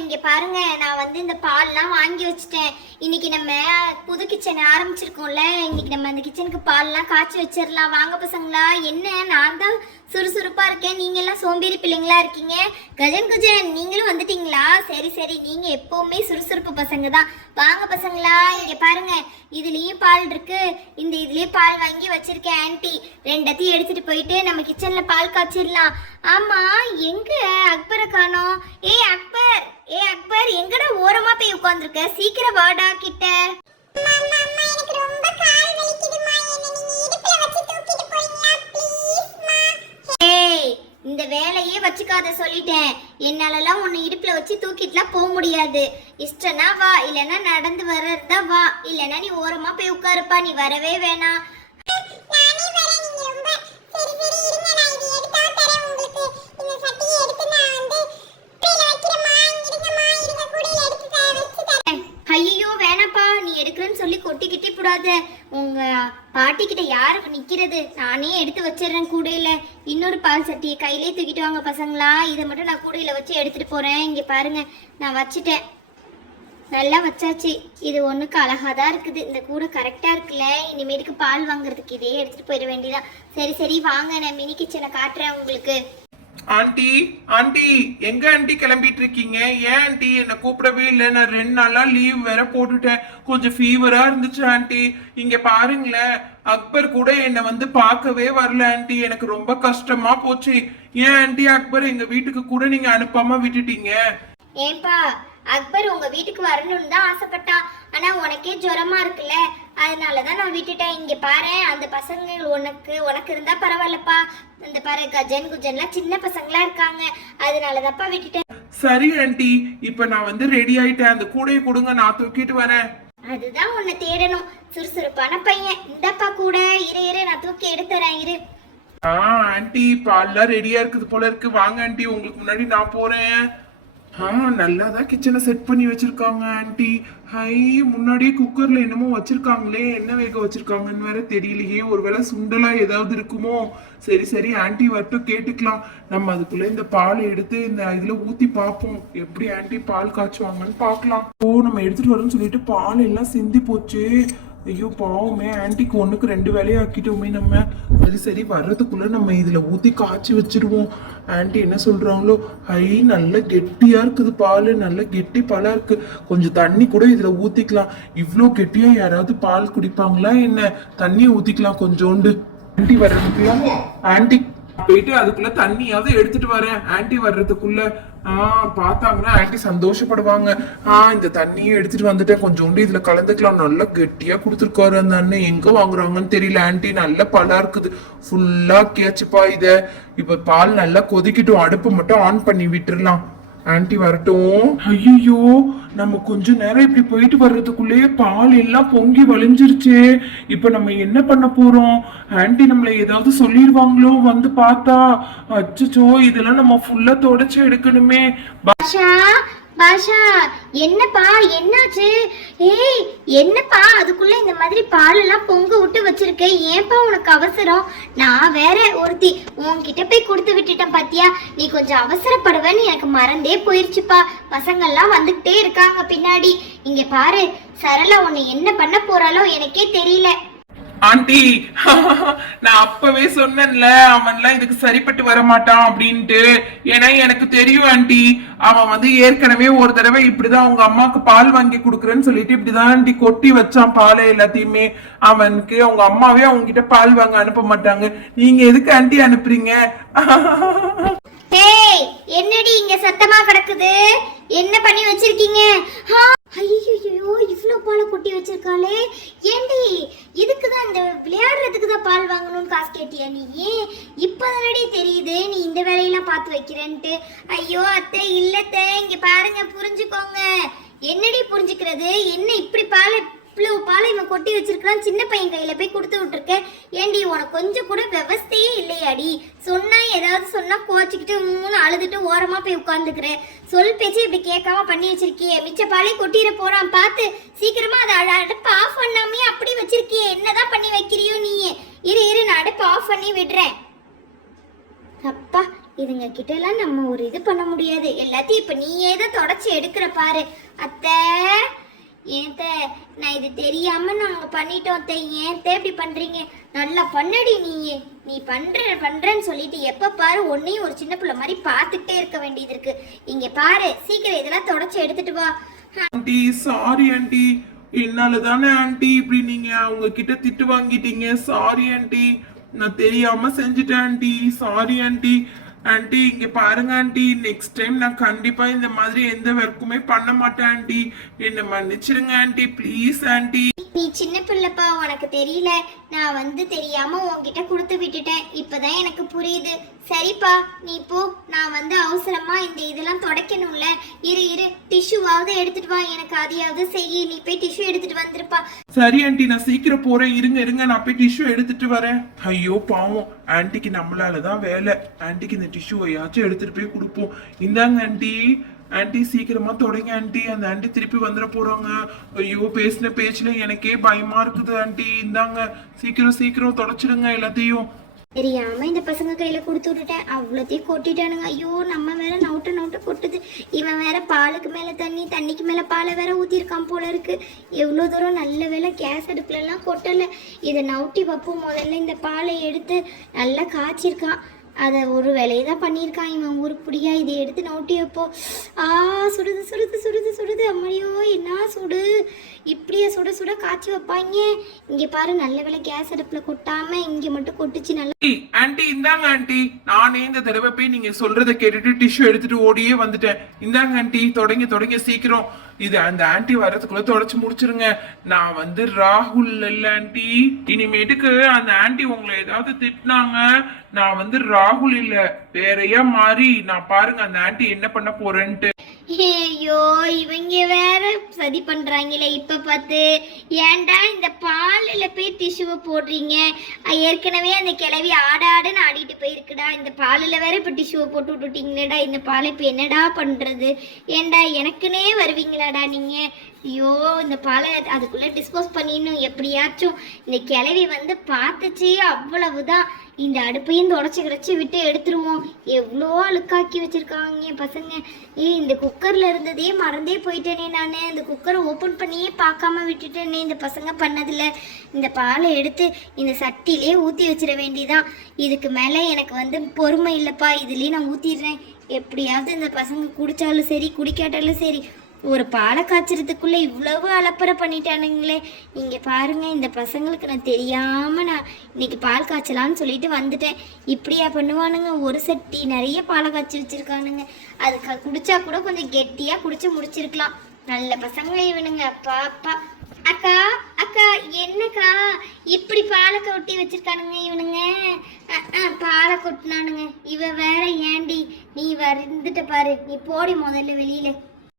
இங்க பாருங்க, நான் இந்த பால்லாம் வாங்கி வச்சுட்டேன். இன்னைக்கு நம்ம புது கிச்சன் ஆரம்பிச்சிருக்கோம்ல, இன்னைக்கு நம்ம அந்த கிச்சனுக்கு பால்லாம் காய்ச்சி வச்சிடலாம். வாங்க பசங்களா. என்ன, நான் தான் சுறுசுறுப்பா இருக்கேன், நீங்க எல்லாம் சோம்பேறி பிள்ளைங்களா இருக்கீங்க. கஜன் நீங்களும் வந்துட்டீங்களா? சரி சரி, நீங்க எப்பவுமே சுறுசுறுப்பு பசங்க தான். வாங்க பசங்களா, இங்க பாருங்க, இதுலயும் பால் இருக்கு, இந்த இதுலயும் பால் வாங்கி வச்சிருக்கேன் ஆன்ட்டி. ரெண்டத்தையும் எடுத்துட்டு போயிட்டு நம்ம கிச்சன்ல பால் காய்ச்சிடலாம். ஆமா, எங்க அக்பரை காணோம்? அக்பர் எங்கடா ஓரமா போய் உட்கார்ந்திருக்க? சீக்கிரம் வாடா கிட்ட. இந்த வேலையே வச்சுக்காத சொல்லிட்டேன். என்னாலலாம் உன்னை இடுப்புல வச்சு தூக்கிட்டுலாம் போக முடியாது. இஷ்டனா வா, இல்லைன்னா நடந்து வர்றதா வா, இல்லைன்னா நீ ஓரமா போய் உட்காருப்பா. நீ வரவே வேணாம். ஐயோ வேணாப்பா, நீ எடுக்கிறேன்னு சொல்லி கொட்டிக்கிட்டே கூடாது. உங்க பாட்டி கிட்ட யாருக்கு நிக்கிறது? நானே எடுத்து வச்சிடறேன் கூடையில. இன்னொரு பால் சட்டியை கையிலே தூக்கிட்டு வாங்க பசங்களா. இதை மட்டும் நான் கூடையில வச்சு எடுத்துட்டு போறேன். இங்க பாருங்க, நான் வச்சுட்டேன், நல்லா வச்சாச்சு. இது ஒண்ணுக்கு அழகாதான் இருக்குது. இந்த கூடை கரெக்டா இருக்குல்ல. இனிமேட்டுக்கு பால் வாங்குறதுக்கு இதே எடுத்துட்டு போயிட வேண்டியதான். சரி சரி வாங்க, நான் மினி கிச்சனை காட்டுறேன் உங்களுக்கு. ஆண்டி ஆண்டி, எங்க ஆண்டி கிளம்பிட்டு இருக்கீங்க? ஏன் ஆண்டி என்ன கூப்பிடவே இல்லை? நான் 2 நாளா லீவ் வேற போட்டுட்டேன். கொஞ்சம் ஃபீவரா இருந்துச்சு ஆண்டி. இங்க பாருங்களேன், அக்பர் கூட என்னை பார்க்கவே வரல ஆண்டி. எனக்கு ரொம்ப கஷ்டமா போச்சு. ஏன் ஆண்டி அக்பர் எங்க வீட்டுக்கு கூட நீங்க அனுப்பாம விட்டுட்டீங்க? ஏன்பா, அக்பர் உங்க வீட்டுக்கு வரணும்னு தான் ஆசைப்பட்டான். ஆனா உனக்கே ஜுரமா இருக்குல்ல, அதனாலதான் நான் விட்டுட்டேன். இங்க பாரு, அந்த பசங்க உனக்கு இருந்தா பரவாயில்லப்பா. இந்த பாரு, கஜன் குஜன்லாம் சின்ன பசங்களா இருக்காங்க, அதனாலதான்ப்பா விட்டுட்டேன். சரி ஆண்டி, இப்ப நான் ரெடி ஆயிட்டேன். அந்த கூடையை கொடுங்க, நான் தூக்கிட்டு வரேன். அதுதான் உன்னை தேடணும், சுறுசுறுப்பான பையன். இந்தப்பா கூட, இரு நான் தூக்கி எடுத்துறேன், இரு. ஆண்டி, பால்லாம் ரெடியா இருக்குது போல இருக்கு. வாங்க ஆண்டி, உங்களுக்கு முன்னாடி நான் போறேன். நல்லாதான் கிச்சனை செட் பண்ணி வச்சிருக்காங்க ஆண்டி. ஹை, முன்னாடியே குக்கர்ல என்னமோ வச்சிருக்காங்களே, என்ன வேக வச்சிருக்காங்கன்னு வேற தெரியலையே. ஒருவேளை சுண்டலா ஏதாவது இருக்குமோ? சரி சரி, ஆண்டி வரட்டும், கேட்டுக்கலாம். நம்ம அதுக்குள்ள இந்த பாலை எடுத்து இந்த இதுல ஊத்தி பார்ப்போம், எப்படி ஆண்டி பால் காய்ச்சுவாங்கன்னு பார்க்கலாம். நம்ம எடுத்துட்டு வரோம்னு சொல்லிட்டு பால் எல்லாம் சிந்தி போச்சு. ஐயோ பாவமே, ஆன்டிக்கு 1க்கு 2 வேலையை ஆக்கிட்டோமே நம்ம. சரி சரி, வர்றதுக்குள்ள நம்ம இதுல ஊத்தி காய்ச்சி வச்சிருவோம். ஆன்டி என்ன சொல்றாங்களோ. ஐ, நல்ல கெட்டியா இருக்குது பால், நல்ல கெட்டி பாலா இருக்கு. கொஞ்சம் தண்ணி கூட இதுல ஊத்திக்கலாம். இவ்வளோ கெட்டியா யாராவது பால் குடிப்பாங்களா என்ன? தண்ணியை ஊத்திக்கலாம் கொஞ்சோண்டு. ஆன்டி வர்றதுக்குள்ள, ஆன்டி போயிட்டு அதுக்குள்ள தண்ணியாவது எடுத்துட்டு வரேன். ஆன்டி வர்றதுக்குள்ள பார்த்தாங்கன்னா ஆன்டி சந்தோஷப்படுவாங்க. இந்த தண்ணியை எடுத்துட்டு வந்துட்டேன். கொஞ்சோண்டு இதுல கலந்துக்கலாம். நல்லா கெட்டியா கொடுத்துருக்காரு அந்த அண்ணன். எங்க வாங்குறாங்கன்னு தெரியல. ஆன்டி நல்ல பாலா இருக்குது, ஃபுல்லா கேச்சுப்பா. இத இப்ப பால் நல்லா கொதிக்கட்டும், அடுப்பு மட்டும் ஆன் பண்ணி விட்டுறலாம். ஆன்டி வரட்டும். ஐயோ, நம்ம கொஞ்ச நேரம் இப்படி போயிட்டு வர்றதுக்குள்ளேயே பால் எல்லாம் பொங்கி வலிஞ்சிருச்சு. இப்ப நம்ம என்ன பண்ண போறோம்? ஆன்டி நம்மள ஏதாவது சொல்லிடுவாங்களோ வந்து பார்த்தா? அச்சச்சோ, இதெல்லாம் நம்ம ஃபுல்லா தொடச்சு எடுக்கணுமே. பாஷா, என்னப்பா, என்னாச்சு? ஏய், என்னப்பா அதுக்குள்ள இந்த மாதிரி பால் எல்லாம் பொங்க விட்டு வச்சிருக்க? ஏன்பா உனக்கு அவசரம்? நான் வேற ஒருத்தி உன்கிட்ட போய் கொடுத்து விட்டுட்டேன் பாத்தியா? நீ கொஞ்சம் அவசரப்படுவேன்னு எனக்கு மறந்தே போயிருச்சுப்பா. பசங்கள்லாம் வந்துகிட்டே இருக்காங்க பின்னாடி. இங்க பாரு, சரளா உன்னை என்ன பண்ண போறாளோ எனக்கே தெரியல. ஆண்டி, நான் அப்பவே சொன்னேன்ல, அவன்லாம் இதுக்கு சரிப்பட்டு வர மாட்டான் அப்படின்ட்டு. ஏன்னா எனக்கு தெரியும் ஆண்டி, அவன் ஏற்கனவே ஒரு தடவை இப்படிதான் அவங்க அம்மாவுக்கு பால் வாங்கி கொடுக்குறேன்னு சொல்லிட்டு இப்படிதான் ஆண்டி கொட்டி வச்சான் பாலை எல்லாத்தையுமே. அவனுக்கு அவங்க அம்மாவே அவங்க கிட்ட பால் வாங்க அனுப்ப மாட்டாங்க. நீங்க எதுக்கு ஆண்டி அனுப்புறீங்க? என்னடி இங்க சத்தமா கிடக்குது? என்ன பண்ணி வச்சிருக்கீங்க? ஐயோ, இவ்ளோ பாலை கொட்டி வச்சிருக்காளே. ஏண்டி, இதுக்குதான் இந்த விளையாடுறதுக்கு தான் பால் வாங்கணும்னு காசு கேட்டியா நீ? இப்பதானடி தெரியுது நீ இந்த வேலையெல்லாம் பார்த்து வைக்கிறேன்ட்டு. ஐயோ அத்தை, இல்லத்தை, இங்க பாருங்க, புரிஞ்சுக்கோங்க. என்னடி புரிஞ்சுக்கிறது? என்ன இப்படி இவ்வளவு பாலை இவன் கொட்டி வச்சிருக்கான்? சின்ன பையன் கையில போய் கொடுத்து விட்டுருக்க. ஏண்டி, உனக்கு கொஞ்சம் கூட விவஸ்தையே இல்லையாடி? சொன்னா ஏதாவது சொன்னா கோச்சிக்கிட்டு அழுதுட்டு ஓரமா போய் உட்கார்ந்துக்கிறேன். சொல் பேச்சு இப்படி கேட்காம பண்ணி வச்சிருக்கியே. மிச்ச பாலை கொட்டிட போறான் பார்த்து. சீக்கிரமா அதை அடுப்பு ஆஃப் பண்ணாமே அப்படி வச்சிருக்கியே. என்னதான் பண்ணி வைக்கிறியோ நீ? இரு நான் அடுப்பு ஆஃப் பண்ணி விடுறேன். அப்பா, இதுங்க கிட்ட எல்லாம் நம்ம ஒரு இது பண்ண முடியாது. எல்லாத்தையும் இப்ப நீயே தான் தொடச்சி எடுக்கிற பாரு. அத்தை ஏன் நான் இது தெரியாம நாங்க பண்ணிட்டோம் அத்தை. ஏன் இப்படி பண்றீங்க? நல்லா பண்ணடி நீயே. நீ பண்றேன்னு சொல்லிட்டு எப்ப பாரு ஒன்னையும் ஒரு சின்ன பிள்ளை மாதிரி பார்த்துட்டே இருக்க வேண்டியது இருக்கு. இங்க பாரு, சீக்கிரம் இதெல்லாம் தொடச்சி எடுத்துட்டு வா. ஆண்டி சாரி ஆண்டி, என்னால தானே ஆண்டி இப்படி நீங்க அவங்க கிட்ட திட்டு வாங்கிட்டீங்க. சாரி ஆண்டி, நான் தெரியாம செஞ்சுட்டேன் ஆண்டி. Sorry aunty. ஆண்டி இங்க பாருங்க ஆண்டி, நெக்ஸ்ட் டைம் நான் கண்டிப்பா இந்த மாதிரி எந்த ஒர்க்குமே பண்ண மாட்டேன் ஆண்டி. என்ன மன்னிச்சிருங்க ஆண்டி, ப்ளீஸ் ஆண்டி. நீ சின்ன பிள்ளைப்பா, உனக்கு தெரியல. நான் வந்து தெரியாம உன்கிட்ட கொடுத்து விட்டுட்டேன். இப்பதான் எனக்கு புரியுது. சரிப்பா நீ போ. நான் வந்து அவசரமா இந்த இதெல்லாம் துடைக்கணும்ல. இரு டிஷ்யூவாவது எடுத்துட்டு வா. எனக்கு அதையாவது செய்ய. நீ போய் டிஷ்யூ எடுத்துட்டு வந்துருப்பா. சரி ஆண்டி, நான் சீக்கிரம் போறேன். இருங்க நான் போய் டிஷ்யூ எடுத்துட்டு வரேன். ஐயோ பாவம், ஆன்ட்டிக்கு நம்மளாலதான் வேலை. ஆன்ட்டிக்கு இந்த டிஷ்யூவையாச்சும் எடுத்துட்டு போய் கொடுப்போம். இந்தாங்க ஆண்டி. ஆண்டி சீக்கிரமா தொடங்க ஆண்டி, அந்த ஆண்டி திருப்பி வந்துட போறாங்க. ஐயோ பேசின பேச்சுல எனக்கே பயமா இருக்குது ஆண்டி. இந்தாங்க சீக்கிரம் தொடச்சிடுங்க எல்லாத்தையும். தெரியாம இந்த பசங்க கையில கொடுத்து விட்டுட்டேன். அவ்வளோத்தையும் கொட்டிட்டானுங்க. ஐயோ நம்ம வேற நவுட்ட கொட்டுது. இவன் வேற பாலுக்கு மேல தண்ணிக்கு மேல பாலை வேற ஊத்திருக்கான் போல இருக்கு. எவ்வளவு தூரம் நல்ல வேலை கேஸ் அடுப்புல எல்லாம் கொட்டல. இதை நவுட்டி வைப்போம். முதல்ல இந்த பாலை எடுத்து நல்லா காய்ச்சிருக்கான். அதை ஒரு வேலையை தான் பண்ணியிருக்கான் இவன் உருப்படியா. இதை எடுத்து நோட்டி வைப்போ. சுடுது அம்மையோ, என்ன சுடு. இப்படியே சுட காய்ச்சி வைப்பாங்க. இங்க பாரு, நல்ல வேலை கேஸ் அடுப்புல கொட்டாம இங்க மட்டும் கொட்டுச்சு. நல்லா ஆண்டி இந்தாங்க ஆண்டி. நானே இந்த தடவை போய் நீங்க சொல்றதை கேட்டுட்டு டிஷ்யூ எடுத்துட்டு ஓடியே வந்துட்டேன். இந்தாங்க ஆண்டி, தொடங்க சீக்கிரம். இது அந்த ஆண்டி வர்றதுக்குள்ள தொடச்சு முடிச்சிருங்க. நான் வந்து ராகுல் இல்ல ஆண்டி. இனிமேட்டுக்கு அந்த ஆண்டி உங்களை ஏதாவது திட்டினாங்க, நான் வந்து ராகுல் இல்ல வேறையா மாறி நான் பாருங்க அந்த ஆண்டி என்ன பண்ண போறேன்ட்டு. ஐயோ இவங்க வேற சதி பண்றாங்களே இப்ப பார்த்து. ஏன்டா இந்த பாலில் போய் டிஷ்யூவை போடுறீங்க? ஏற்கனவே அந்த கிளவி ஆடாடுன்னு ஆடிட்டு போயிருக்குடா. இந்த பாலில் வேற இப்ப டிஷ்யூவை போட்டு விட்டுட்டீங்களேடா. இந்த பாலை இப்ப என்னடா பண்றது? ஏன்டா எனக்குன்னே வருவீங்களாடா நீங்க? ஐயோ இந்த பாலை அதுக்குள்ள டிஸ்போஸ் பண்ணிடணும் எப்படியாச்சும். இந்த கிளவி வந்து பார்த்துச்சு, அவ்வளவுதான். இந்த அடுப்பையும் தொடச்சி விட்டு எடுத்துருவோம். எவ்வளோ அழுக்காக்கி வச்சிருக்காங்க பசங்க. இந்த குக்கர்ல இருந்ததே மறந்தே போயிட்டேனே நான். இந்த குக்கரை ஓப்பன் பண்ணியே பார்க்காம விட்டுட்டேனே இந்த பசங்க பண்ணதில்ல. இந்த பாலை எடுத்து இந்த சட்டிலே ஊற்றி வச்சிட வேண்டியதான். இதுக்கு மேலே எனக்கு வந்து பொறுமை இல்லைப்பா. இதுலேயே நான் ஊற்றிடுறேன். எப்படியாவது இந்த பசங்க குடித்தாலும் சரி குடிக்காட்டாலும் சரி, ஒரு பாலை காய்ச்சறதுக்குள்ள இவ்வளவு அலப்பறை பண்ணிட்டானுங்களே. இங்க பாருங்க, இந்த பசங்களுக்கு நான் தெரியாம நான் இன்னைக்கு பால் காய்ச்சலான்னு சொல்லிட்டு வந்துட்டேன். இப்படியா பண்ணுவானுங்க? ஒரு சட்டி நிறைய பாலை காய்ச்சி வச்சிருக்கானுங்க. அது குடிச்சா கூட கொஞ்சம் கெட்டியா குடிச்சு முடிச்சிருக்கலாம். நல்ல பசங்க இவனுங்க. அப்பா அக்கா என்னக்கா இப்படி பாலை கொட்டி வச்சிருக்கானுங்க இவனுங்க? பாலை கொட்டினானுங்க. இவ வேற ஏண்டி நீ வந்துட்ட பாரு. நீ போடி முதல்ல வெளியில.